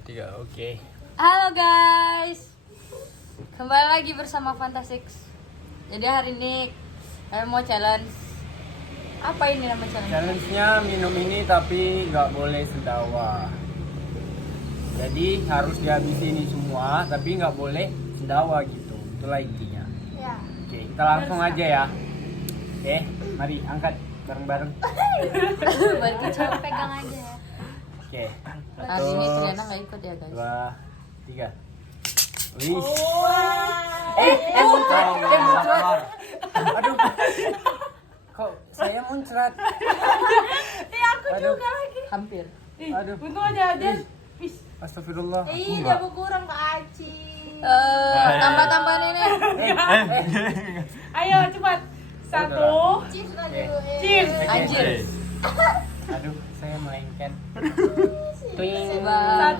Tiga, oke. Halo guys, kembali lagi bersama Fantasix. Jadi hari ini kami mau challenge. Apa ini nama challenge? Challenge-nya minum ini tapi nggak boleh sendawa. Jadi harus dihabisi ini semua, tapi nggak boleh sendawa gitu. Itulah intinya. Ya. Oke, kita langsung aja ya. Oke, mari angkat bareng-bareng. Berarti coba pegang aja ya. Oke. Hari ini Triana nggak ikut ya guys. 2, 3. Wih. Muncrat. Aduh. Kok saya muncrat? Aku Aduh. juga lagi. Hampir. Aduh. Untung aja ada. Astagfirullah. Iya, kurang Kak Aci. Tambah ini. Ayo cepat. 1. Cheers Cheers. Anjir. Aduh, saya melengken. 1, 2,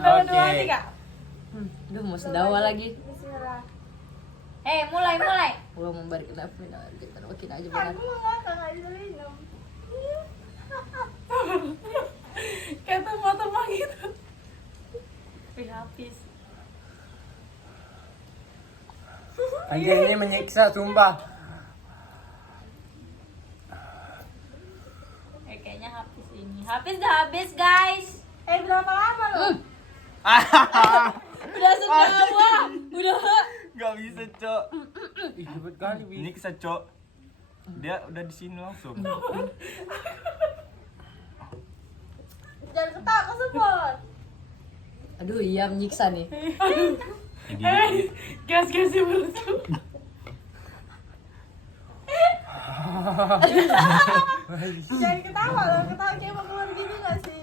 Oke. 3. Aduh mau sendawa lagi. Bismillah. Mulai. Gua memberi kenapa kita makin aja benar. Aku enggak bisa minum. Kayak teman-teman gitu. Habis. Anjir ini menyiksa sumpah. Kayaknya habis ini. Habis guys. Berapa lama lo? Udah sendawa. Udah. Gak bisa, Cok. Ih, hebat kali, Wi. Ini kisah, Cok. Dia udah di sini langsung. Jangan ketawa ke support. Aduh iya menyiksa nih. Gas-gasnya berarti. Jangan ketawa loh, ketawa kayak mau keluar gitu gak sih?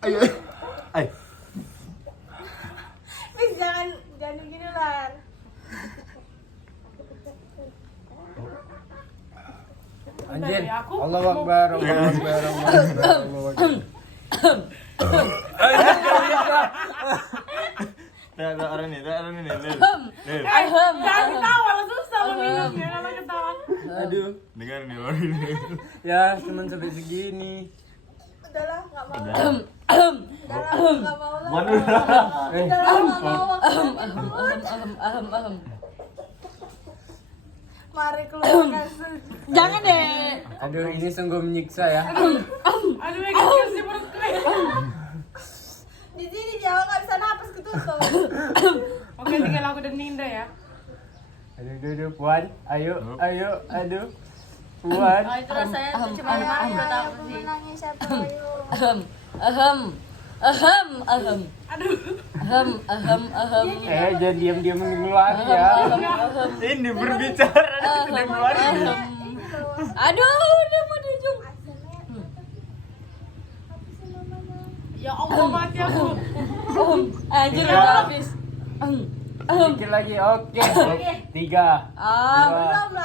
Ayo. Ayo. Please jangan begini lah. Anjir. Aku Allahu Akbar. Allahu Akbar. Allahu Akbar. Ada orang nih. Jangan ketawa, lo susah lo minumnya kalau ketawa. Aduh. Dengar nih orang ini. Ya, cuman sampai segini. Udahlah, gak mau. Udah. Udahlah, gak mau lah. Waduh. Udahlah, gak mau. Mari keluarkan. Jangan deh. Aduh, ini sungguh menyiksa ya. Aduh, gas-gasnya perutku. Di sini Jawa gak bisa napas ketutup. Oke, tinggal aku dan Ninda ya. Aduh, Puan. Ayo. Aduh. Puan. Oh, itu rasanya tuh cuma manis buat aku sih. Ahem. Jangan diam-diam mengeluarkan ya. Ini berbicara dan keluarin. Aduh, dia mau di ujung. Ya Allah, mati aku. Anjir udah habis. Sedikit lagi. Oke. 3.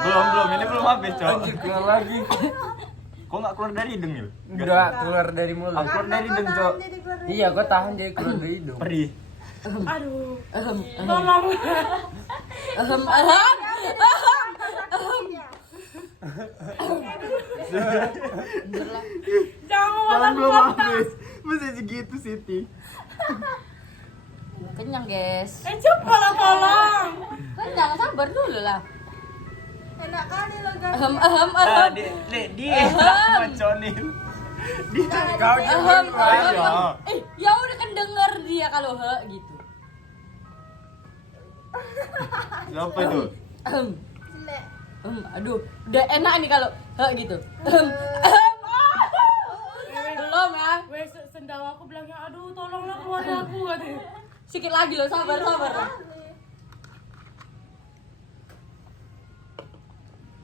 Belum. Ini belum habis, Cok. Anjir, keluar lagi. Kok nggak keluar dari hidung, Yul? Enggak keluar dari mulut. Aku keluar dari hidung, Cok. Iya, gua tahan jadi keluar dari hidung. Perih. Aduh. Tolong. Jangan Belum mau habis. Masih segitu, Siti. Kenyang, guys. cepat lah, tolong. Kenyang, sabar dulu lah. Enak kali lo guys. Dia maconin. Kau jangan Ayo. Ya udah kan denger dia kalau gitu. Siapa itu? Jelek. Aduh, udah enak nih kalau gitu. Belum ya. Wes sendawa aku bilangnya, aduh tolonglah keluarin aku katanya. Sikit lagi loh, sabar.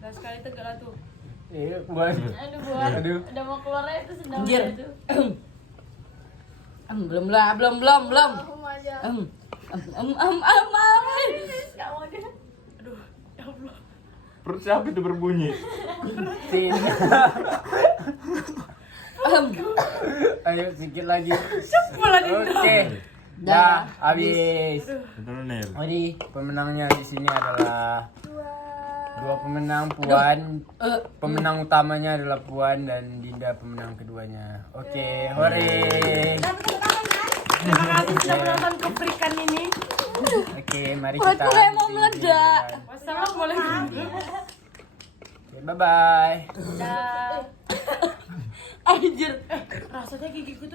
Nah sekali tegak lah tuh. Iya, Puan. Buat. Aduh. Udah mau keluar aja tuh sendawa Anjir. itu. Belum. Aku aja. Gak mau dia. Aduh, ya Allah. Perut siapa itu berbunyi? Sini. Ayo sedikit lagi. Malah di Oke. Dah, habis. Itu Nil. Jadi pemenangnya di sini adalah dua pemenang, Puan. Pemenang utamanya adalah Puan dan Dinda pemenang keduanya. Oke, hore. Dapat tangan guys. Terima kasih sudah menonton keprikan ini. Oke, mari Perutku kita kayak mau akhiri meledak. video. Wassalamualaikum. Oke, bye bye. Dah. Anjir. Rasanya gigi gue tuh